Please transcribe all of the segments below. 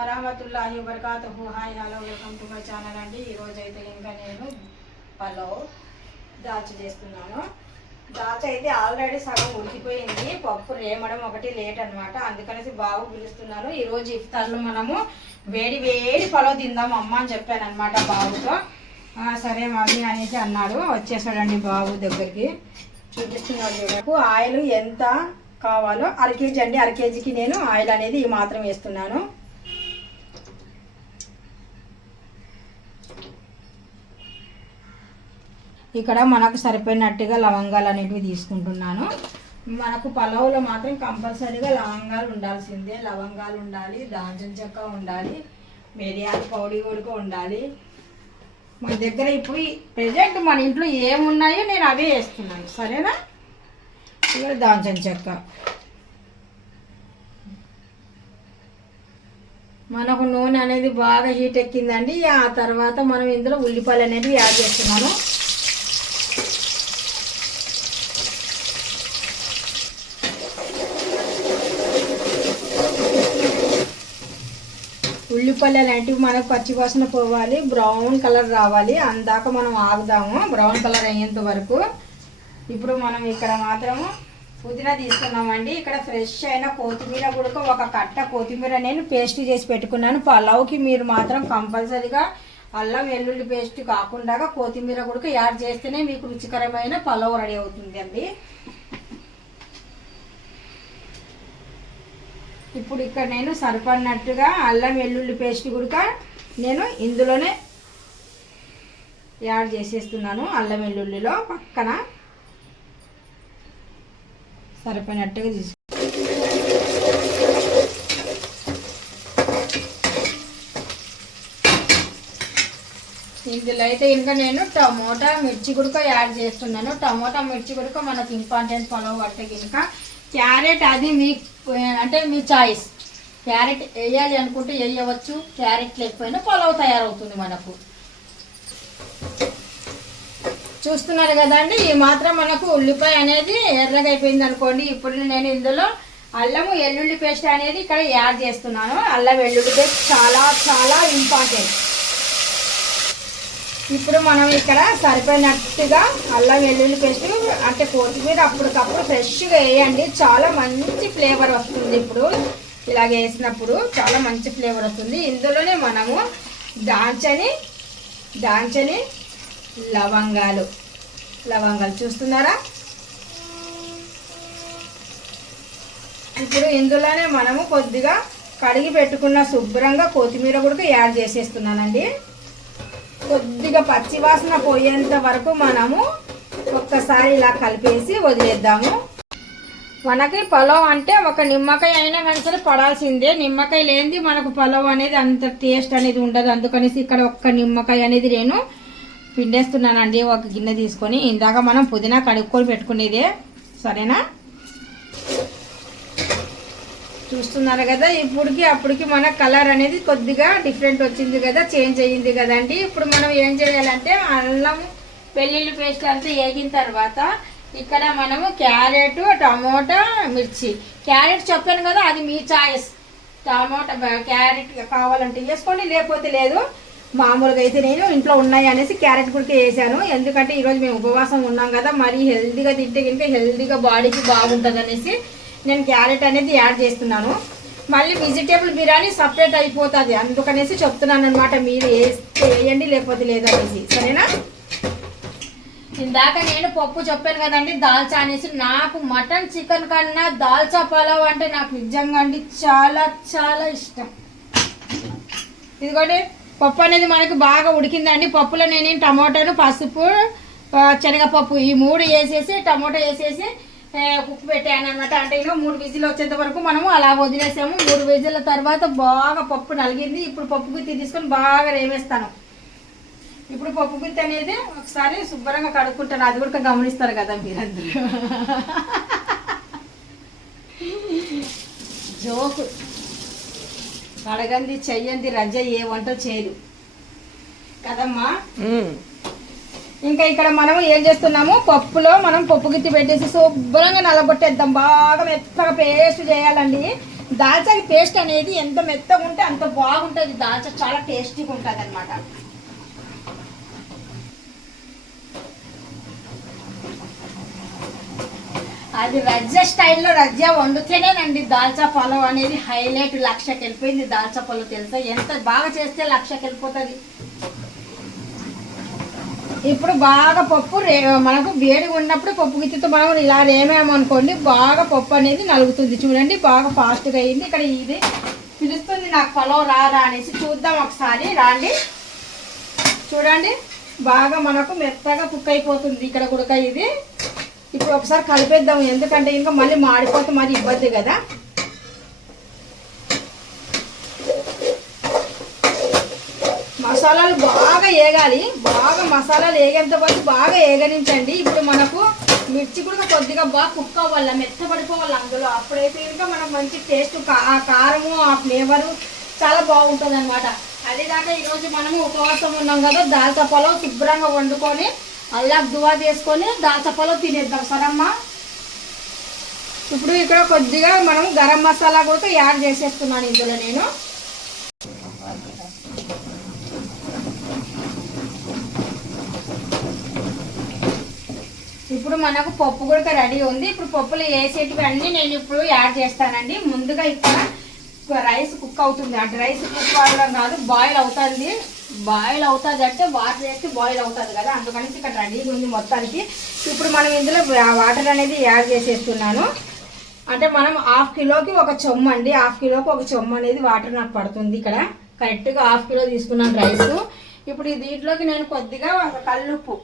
వరహమతుల్లాహి వబరకాతుహు. Hi hello welcome to my channel అండి. ఈరోజు అయితే ఇంకా నేను పలావ్ దాల్చా చేస్తున్నాను. దాల్చా అయితే ఆల్రెడీ సగం ఉడికిపోయింది. పప్పు రేమడం ఒకటి లేట్ అనమాట, అందుకనేసి బాబు పిలుస్తున్నాను. ఈరోజు ఇఫ్తార్లో మనము వేడి వేడి పలావ్ తిందాం అమ్మ అని చెప్పాను అనమాట బాబుతో. సరే మమ్మీ అనేసి అన్నాడు. వచ్చేసాడండి బాబు దగ్గరికి, చూపిస్తున్నాడు చూడకు. ఆయిల్ ఎంత కావాలో అర కేజీ అండి, అర కేజీకి నేను ఆయిల్ అనేది ఈ మాత్రం వేస్తున్నాను. ఇక్కడ మనకు సరిపోయినట్టుగా లవంగాలు అనేటివి తీసుకుంటున్నాను. మనకు పలావులో మాత్రం కంపల్సరీగా లవంగాలు ఉండాల్సిందే. లవంగాలు ఉండాలి, దాల్చిన చెక్క ఉండాలి, మిరియాల పౌడర్ కూడా ఉండాలి. మన దగ్గర ఇప్పుడు ప్రెజెంట్ మన ఇంట్లో ఏమున్నాయో నేను అవే వేస్తున్నాను, సరేనా. ఇక్కడ దాల్చిన చెక్క, మనకు నూనె అనేది బాగా హీట్ ఎక్కిందండి. ఆ తర్వాత మనం ఇందులో ఉల్లిపాయలు అనేవి యాడ్ చేస్తున్నాను. ఉల్లిపాయలు అనేటివి మనకు పచ్చివాసన పోవాలి, బ్రౌన్ కలర్ రావాలి, అందాక మనం ఆగుదాము బ్రౌన్ కలర్ అయ్యేంత వరకు. ఇప్పుడు మనం ఇక్కడ మాత్రము పుదీనా తీసుకున్నామండి. ఇక్కడ ఫ్రెష్ అయిన కొత్తిమీర కూడా ఒక కట్ట కొత్తిమీర నేను పేస్ట్ చేసి పెట్టుకున్నాను. పలావ్కి మీరు మాత్రం కంపల్సరీగా అల్లం వెల్లుల్లి పేస్ట్ కాకుండా కొత్తిమీర కూడా యాడ్ చేస్తేనే మీకు రుచికరమైన పలావ్ రెడీ అవుతుంది అండి. ఇప్పుడు ఇక్కడ నేను సరిపడినట్టుగా అల్లం వెల్లుల్లి పేస్ట్ కూడా నేను ఇందులోనే యాడ్ చేసేస్తున్నాను. అల్లం వెల్లుల్లిలో పక్కన సరిపోయినట్టుగా తీసు ఇందులో అయితే ఇంకా నేను టమోటా మిర్చి కూడా యాడ్ చేస్తున్నాను. టమోటా మిర్చి కూడా మనకు ఇంపార్టెంట్ పలావ్ అంటే ఇంకా. క్యారెట్ అది మీ అంటే మీ చాయిస్, క్యారెట్ వేయాలి అనుకుంటే వేయవచ్చు, క్యారెట్ లేకపోయినా పలావ్ తయారవుతుంది మనకు. చూస్తున్నారు కదండి, ఈ మాత్రం మనకు ఉల్లిపాయ అనేది ఎర్రగా అయిపోయింది అనుకోండి. ఇప్పుడు నేను ఇందులో అల్లము వెల్లుల్లి పేస్ట్ అనేది ఇక్కడ యాడ్ చేస్తున్నాను. అల్లం వెల్లుల్లి పేస్ట్ చాలా చాలా ఇంపార్టెంట్. ఇప్పుడు మనం ఇక్కడ సరిపోయినట్టుగా అల్లం వెల్లుల్లి పేస్ట్ అంటే కొత్తిమీర అప్పటికప్పుడు ఫ్రెష్గా వేయండి, చాలా మంచి ఫ్లేవర్ వస్తుంది. ఇప్పుడు ఇలాగ వేసినప్పుడు చాలా మంచి ఫ్లేవర్ వస్తుంది. ఇందులోనే మనము దాల్చని లవంగాలు చూస్తున్నారా. ఇప్పుడు ఇందులోనే మనము కొద్దిగా కడిగి పెట్టుకున్న శుభ్రంగా కొత్తిమీర కూడా యాడ్ చేసేస్తున్నానండి. కొద్దిగా పచ్చివాసన పోయేంత వరకు మనము ఒక్కసారి ఇలా కలిపేసి వదిలేద్దాము. మనకి పలావ్ అంటే ఒక నిమ్మకాయ అయినా కానీ సరే పడాల్సిందే. నిమ్మకాయ లేనిది మనకు పలావ్ అనేది అంత టేస్ట్ అనేది ఉండదు. అందుకనేసి ఇక్కడ ఒక్క నిమ్మకాయ అనేది నేను పిండేస్తున్నానండి ఒక గిన్నె తీసుకొని. ఇందాక మనం పుదీనా కడుక్కొని పెట్టుకునేదే, సరేనా. చూస్తున్నారు కదా, ఇప్పటికి అప్పటికి మన కలర్ అనేది కొద్దిగా డిఫరెంట్ వచ్చింది కదా, చేంజ్ అయ్యింది కదండి. ఇప్పుడు మనం ఏం చేయాలంటే అల్లం వెల్లుల్లి పేస్ట్ అంతా వేగిన తర్వాత ఇక్కడ మనము క్యారెట్, టమోటా, మిర్చి. క్యారెట్ చెప్పాను కదా, అది మీ చాయిస్. టమోటా క్యారెట్ కావాలంటే వేసుకోండి, లేకపోతే లేదు. మామూలుగా అయితే నేను ఇంట్లో ఉన్నాయి అనేసి క్యారెట్ కూడా వేసాను. ఎందుకంటే ఈరోజు మేము ఉపవాసం ఉన్నాం కదా, మరీ హెల్తీగా తింటే కింద హెల్తీగా బాడీకి బాగుంటుంది అనేసి నేను క్యారెట్ అనేది యాడ్ చేస్తున్నాను. మళ్ళీ వెజిటేబుల్ బిర్యానీ సపరేట్ అయిపోతుంది, అందుకనేసి చెప్తున్నాను అనమాట. మీరు వేయండి లేకపోతే లేదనేసి, సరేనా. ఇందాక నేను పప్పు చెప్పాను కదండి దాల్చా అనేసి. నాకు మటన్ చికెన్ కన్నా దాల్చా పలావ్ అంటే నాకు నిజంగా అండి చాలా చాలా ఇష్టం. ఇదిగోండి పప్పు అనేది మనకు బాగా ఉడికిందండి. పప్పులో నేను టమోటాను, పసుపు, శనగపప్పు ఈ 3 వేసేసి టమోటా వేసేసి ఉప్పు పెట్టాను అనమాట. అంటే ఇంకా 3 విజిల్ వచ్చేంత వరకు మనము అలా వదిలేసాము. 3 విజిల్ల తర్వాత బాగా పప్పు నలిగింది. ఇప్పుడు పప్పు గుత్తి తీసుకొని బాగా రేవేస్తాను. ఇప్పుడు పప్పు గుత్తి అనేది ఒకసారి శుభ్రంగా కడుక్కుంటాను, అది కూడా గమనిస్తారు కదా మీరందరూ. జోకు కడగంది చెయ్యంది రజ్జ ఏ వంట చేయదు కదమ్మా. ఇంకా ఇక్కడ మనం ఏం చేస్తున్నాము, పప్పులో మనం పప్పు గిత్తి పెట్టేసి శుభ్రంగా నలగొట్టేద్దాం. బాగా మెత్తగా పేస్ట్ చేయాలండి. దాల్చా పేస్ట్ అనేది ఎంత మెత్తగా ఉంటే అంత బాగుంటుంది. దాల్చా చాలా టేస్టీగా ఉంటుంది అనమాట. అది రజ్జా స్టైల్లో రజ్జా వండితేనేనండి దాల్చా పలావ్ అనేది హైలైట్. 1,00,000కి వెళ్ళిపోయింది దాల్చా పలావ్. తెలుసా ఎంత బాగా చేస్తే 1,00,000కి వెళ్ళిపోతుంది. ఇప్పుడు బాగా పప్పు మనకు వేడిగా ఉన్నప్పుడు పప్పు గిత్తితో మనం ఇలా రేమేమనుకోండి బాగా పప్పు అనేది నలుగుతుంది. చూడండి బాగా ఫాస్ట్గా అయింది. ఇక్కడ ఇది పిలుస్తుంది నాకు పలావ్ రారా అనేసి. చూద్దాం ఒకసారి, రాండి. చూడండి బాగా మనకు మెత్తగా కుక్ అయిపోతుంది ఇక్కడ కూడా. ఇది ఇప్పుడు ఒకసారి కలిపేద్దాం, ఎందుకంటే ఇంకా మళ్ళీ మాడిపోతే మరి ఇబ్బంది కదా. మసాలాలు బాగా వేగాలి. బాగా మసాలాలు వేగేంత వరకు బాగా వేగనించండి. ఇప్పుడు మనకు మిర్చి కూడా కొద్దిగా బాగా కుక్ అవ్వాలి, మెత్తపడిపోవాలి అందులో. అప్పుడైతే ఇంకా మనకు మంచి టేస్ట్, ఆ కారము ఆ ఫ్లేవరు చాలా బాగుంటుంది అనమాట. అదేదాకా ఈరోజు మనము ఉపవాసం ఉన్నాం కదా, దాల్చా పలావ్ శుభ్రంగా వండుకొని అల్లాహ్ దువా చేసుకొని దాల్చా పలావ్ తినేద్దాం సరమ్మా. ఇప్పుడు ఇక్కడ కొద్దిగా మనం గరం మసాలా కూడా యాడ్ చేసేస్తున్నాను ఇందులో నేను. ఇప్పుడు మనకు పప్పు కూడా రెడీ ఉంది. ఇప్పుడు పప్పులు వేసేటివి అన్నీ నేను ఇప్పుడు యాడ్ చేస్తానండి. ముందుగా ఇక్కడ రైస్ కుక్ అవుతుంది. అటు రైస్ కుక్ అవ్వడం కాదు, బాయిల్ అవుతుంది. బాయిల్ అవుతుంది అంటే వాటర్ వేస్తే బాయిల్ అవుతుంది కదా, అందుకని ఇక్కడ రెడీగా ఉంది మొత్తానికి. ఇప్పుడు మనం ఇందులో వాటర్ అనేది యాడ్ చేసేస్తున్నాను. అంటే మనం 1/2 కిలోకి ఒక చెమ్ము అండి, 1/2 కిలోకి ఒక చెమ్ము అనేది వాటర్ నాకు పడుతుంది. ఇక్కడ కరెక్ట్గా 1/2 కిలో తీసుకున్నాను రైస్. ఇప్పుడు దీంట్లోకి నేను కొద్దిగా కల్లుప్పు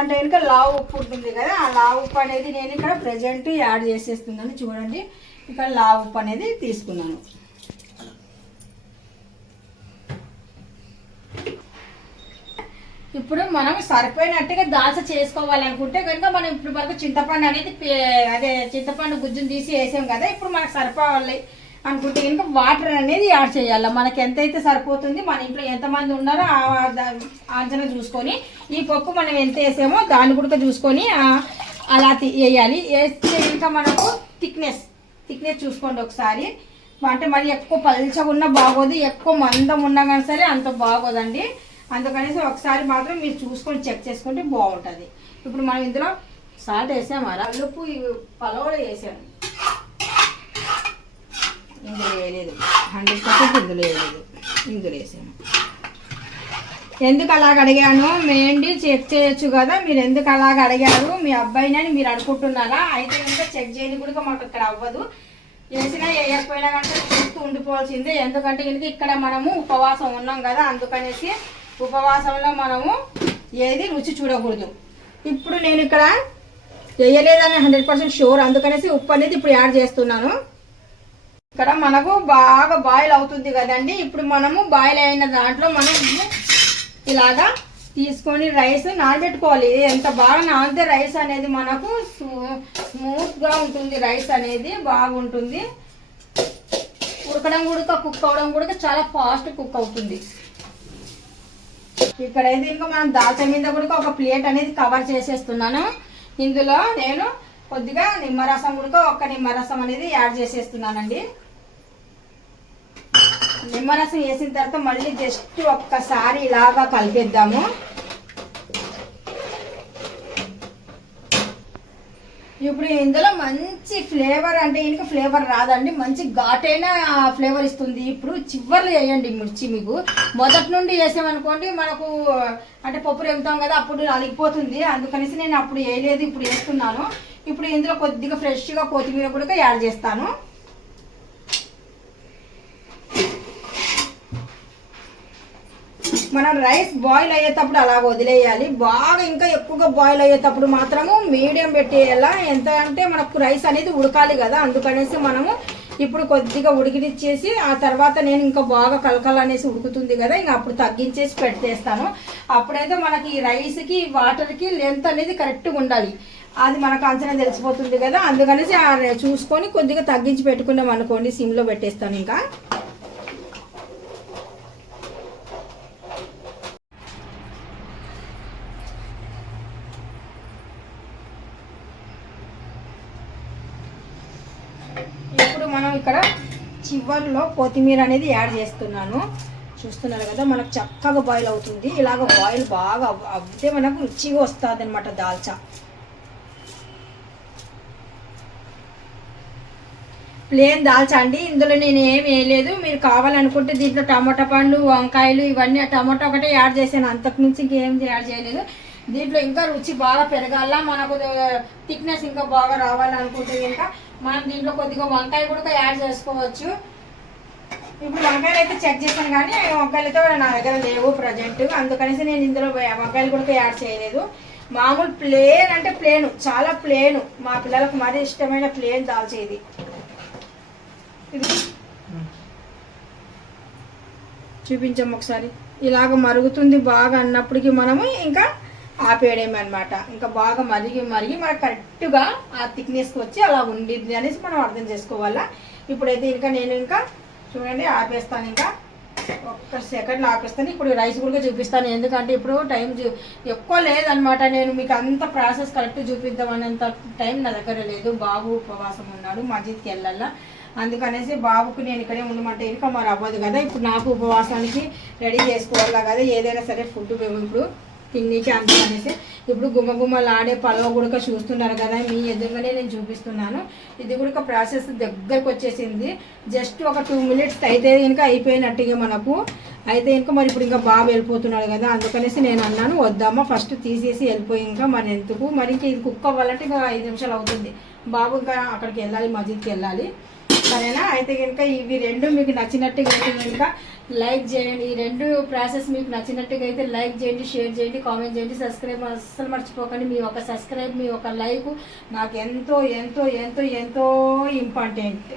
అంటే కనుక లావు ఉప్పు ఉంటుంది కదా, ఆ లావు ఉప్పు అనేది నేను ఇక్కడ ప్రజెంట్ యాడ్ చేసేస్తున్నాను. చూడండి ఇక్కడ లావు ఉప్పు అనేది తీసుకున్నాను. ఇప్పుడు మనం సరిపోయినట్టుగా దాల్చా చేసుకోవాలనుకుంటే కనుక మనం ఇప్పుడు వరకు చింతపండు అనేది చింతపండు గుజ్జును తీసి వేసాం కదా, ఇప్పుడు మనకు సరిపోవాలి అనుకుంటే కనుక వాటర్ అనేది యాడ్ చేయాలి. మనకి ఎంతైతే సరిపోతుంది, మన ఇంట్లో ఎంతమంది ఉన్నారో అంచనా చూసుకొని ఈ పప్పు మనం ఎంత వేసామో దాన్ని కూడా చూసుకొని అలా వేయాలి. వేస్తే ఇంకా మనకు థిక్నెస్ చూసుకోండి ఒకసారి. అంటే మరి ఎక్కువ పల్చగా ఉన్నా బాగోదు, ఎక్కువ మందం ఉన్నా కానీ సరే అంత బాగోదండి. అందుకనేసి ఒకసారి మాత్రం మీరు చూసుకొని చెక్ చేసుకుంటే బాగుంటుంది. ఇప్పుడు మనం ఇందులో సాల్ట్ వేసాము, అల్లుప్పు పలావులో వేసాను, ఇందులో వేయలేదు, 100% ఇందులో వేయలేదు, ఇందులో వేసాను. ఎందుకు అలాగ అడిగాను, మేండి చెక్ చేయొచ్చు కదా, మీరు ఎందుకు అలాగ అడిగారు మీ అబ్బాయిని అని మీరు అనుకుంటున్నారా? అయితే కనుక చెక్ చేయని కూడా మాకు ఇక్కడ అవ్వదు. వేసినా వేయకపోయినా కనుక చూస్తూ ఉండిపోవాల్సిందే. ఎందుకంటే కనుక ఇక్కడ మనము ఉపవాసం ఉన్నాం కదా, అందుకనేసి ఉపవాసంలో మనము ఏది రుచి చూడకూడదు. ఇప్పుడు నేను ఇక్కడ వేయలేదని 100% షూర్, అందుకనేసి ఉప్పు అనేది ఇప్పుడు యాడ్ చేస్తున్నాను. ఇక్కడ మనకు బాగా బాయిల్ అవుతుంది కదండి. ఇప్పుడు మనము బాయిల్ అయిన దాంట్లో మనం ఇలాగా తీసుకొని రైస్ నానబెట్టుకోవాలి. ఎంత బాగా నానితే రైస్ అనేది మనకు స్మూత్గా ఉంటుంది, రైస్ అనేది బాగుంటుంది. ఉడకడం కూడా కుక్ అవడం కూడా చాలా ఫాస్ట్ కుక్ అవుతుంది. ఇక్కడైతే ఇంకా మనం దాల్చా మీద కూడా ఒక ప్లేట్ అనేది కవర్ చేసేస్తున్నాను. ఇందులో నేను కొద్దిగా నిమ్మరసం కూడా ఒక్క నిమ్మరసం అనేది యాడ్ చేసేస్తున్నానండి. నిమ్మరసం వేసిన తర్వాత మళ్ళీ జస్ట్ ఒక్కసారి ఇలాగా కలిపేద్దాము. ఇప్పుడు ఇందులో మంచి ఫ్లేవర్, అంటే ఇంకా ఫ్లేవర్ రాదండి, మంచి ఘాటైన ఫ్లేవర్ ఇస్తుంది. ఇప్పుడు చివర్లు వేయండి మిర్చి. మీకు మొదటి నుండి వేసామనుకోండి మనకు అంటే పప్పు రేగుతాం కదా, అప్పుడు అలిగిపోతుంది. అందుకనేసి నేను అప్పుడు వేయలేదు, ఇప్పుడు వేస్తున్నాను. ఇప్పుడు ఇందులో కొద్దిగా ఫ్రెష్గా కొత్తిమీర కూడా యాడ్ చేస్తాను. మనం రైస్ బాయిల్ అయ్యేటప్పుడు అలా వదిలేయాలి. బాగా ఇంకా ఎక్కువగా బాయిల్ అయ్యేటప్పుడు మాత్రము మీడియం పెట్టేయాలా. ఎంత అంటే మనకు రైస్ అనేది ఉడకాలి కదా, అందుకనేసి మనము ఇప్పుడు కొద్దిగా ఉడికినిచ్చేసి ఆ తర్వాత నేను ఇంకా బాగా కలకలనేసి ఉడుకుతుంది కదా, ఇంకా అప్పుడు తగ్గించేసి పెట్టేస్తాను. అప్పుడైతే మనకి ఈ రైస్కి వాటర్కి లెంత్ అనేది కరెక్ట్గా ఉండాలి. అది మనకు అంచనా తెలిసిపోతుంది కదా, అందుకనేసి చూసుకొని కొద్దిగా తగ్గించి పెట్టుకున్నాం అనుకోండి, సిమ్లో పెట్టేస్తాను. ఇంకా ఇప్పుడు మనం ఇక్కడ చివరిలో కొత్తిమీర అనేది యాడ్ చేస్తున్నాను. చూస్తున్నారు కదా, మనకు చక్కగా బాయిల్ అవుతుంది. ఇలాగ బాయిల్ బాగా అవ్వితే మనకు రుచిగా వస్తుంది అనమాట దాల్చా. ప్లేన్ దాల్చా అండి, ఇందులో నేను ఏమి వేయలేదు. మీరు కావాలనుకుంటే దీంట్లో టమాటా పండ్లు, వంకాయలు ఇవన్నీ, టమాటా ఒకటే యాడ్ చేశాను, అంతకుమించి ఇంకేం యాడ్ చేయలేదు. దీంట్లో ఇంకా రుచి బాగా పెరగాల, మనకు థిక్నెస్ ఇంకా బాగా రావాలనుకుంటే ఇంకా మనం దీంట్లో కొద్దిగా వంకాయ కూడా యాడ్ చేసుకోవచ్చు. ఇప్పుడు వంకాయలు అయితే చెక్ చేశాను, కానీ వంకాయలు అయితే నా దగ్గర లేవు ప్రజెంట్, అందుకనేసి నేను ఇందులో వంకాయలు కూడా యాడ్ చేయలేదు. మామూలు ప్లేన్ అంటే ప్లేను, చాలా ప్లేను, మా పిల్లలకు మరీ ఇష్టమైన ప్లేన్ దాల్చేది. చూపించాము ఒకసారి. ఇలాగ మరుగుతుంది బాగా అన్నప్పటికీ మనము ఇంకా ఆపేయడమే అనమాట. ఇంకా బాగా మరిగి మనకు కరెక్ట్గా ఆ థిక్నెస్కి వచ్చి అలా ఉండిద్ది అనేసి మనం అర్థం చేసుకోవాలా. ఇప్పుడైతే ఇంకా నేను ఇంకా చూడండి ఆపేస్తాను, ఇంకా ఒక్క సెకండ్లో ఆపేస్తాను. ఇప్పుడు రైస్ కూడా చూపిస్తాను, ఎందుకంటే ఇప్పుడు టైం ఎక్కువ లేదనమాట. నేను మీకు అంత ప్రాసెస్ కరెక్ట్ చూపిద్దామనేంత టైం నా దగ్గర లేదు. బాబు ఉపవాసం ఉన్నాడు, మస్జిద్కి వెళ్ళాలా, అందుకనేసి బాబుకు నేను ఇక్కడే ఉండమంటే ఇంకా మరి అవ్వదు కదా. ఇప్పుడు నాకు ఉపవాసానికి రెడీ చేసుకోవాలా కదా, ఏదైనా సరే ఫుడ్ మేము ఇప్పుడు తిండికి అందుకనేసి. ఇప్పుడు గుమ్మలాడే పలవ గుడక చూస్తున్నారు కదా, మీ ఎదురుగానే నేను చూపిస్తున్నాను. ఇది కూడా ప్రాసెస్ దగ్గరకు వచ్చేసింది. జస్ట్ ఒక 2 minutes అయితే ఇంకా అయిపోయినట్టుగా మనకు అయితే ఇంకా మరి ఇప్పుడు ఇంకా బాబు వెళ్ళిపోతున్నాడు కదా, అందుకనేసి నేను అన్నాను వద్దామా ఫస్ట్ తీసేసి వెళ్ళిపోయి ఇంకా మరి ఎందుకు, మరి ఇంకా ఇది కుక్ అవ్వాలంటే ఇంకా 5 నిమిషాలు అవుతుంది. బాబు ఇంకా అక్కడికి వెళ్ళాలి, మస్జిద్కి వెళ్ళాలి, సరేనా. అయితే కనుక ఇవి రెండు మీకు నచ్చినట్టుగా అయితే కనుక లైక్ చేయండి. ఈ రెండు ప్రాసెస్ మీకు నచ్చినట్టుగా అయితే లైక్ చేయండి, షేర్ చేయండి, కామెంట్ చేయండి, సబ్స్క్రైబ్ అస్సలు మర్చిపోకండి. మీ ఒక సబ్స్క్రైబ్, మీ ఒక లైక్ నాకు ఎంతో ఎంతో ఎంతో ఎంతో ఇంపార్టెంట్.